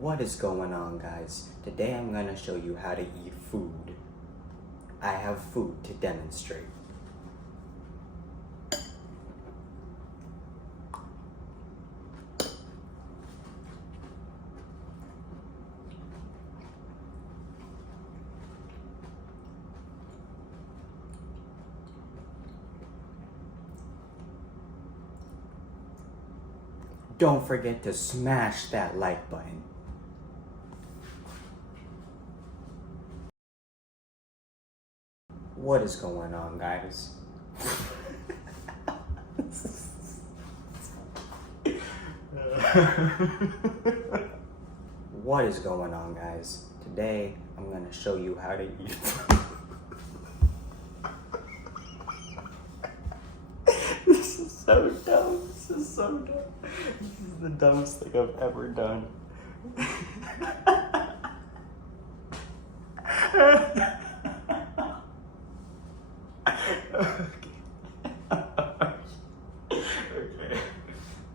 What is going on, guys? Today I'm gonna show you how to eat food. I have food to demonstrate. Don't forget to smash that like button. What is going on, guys? What is going on, guys? Today I'm gonna show you how to eat. This is so dumb. This is so dumb. This is the dumbest thing I've ever done. Okay.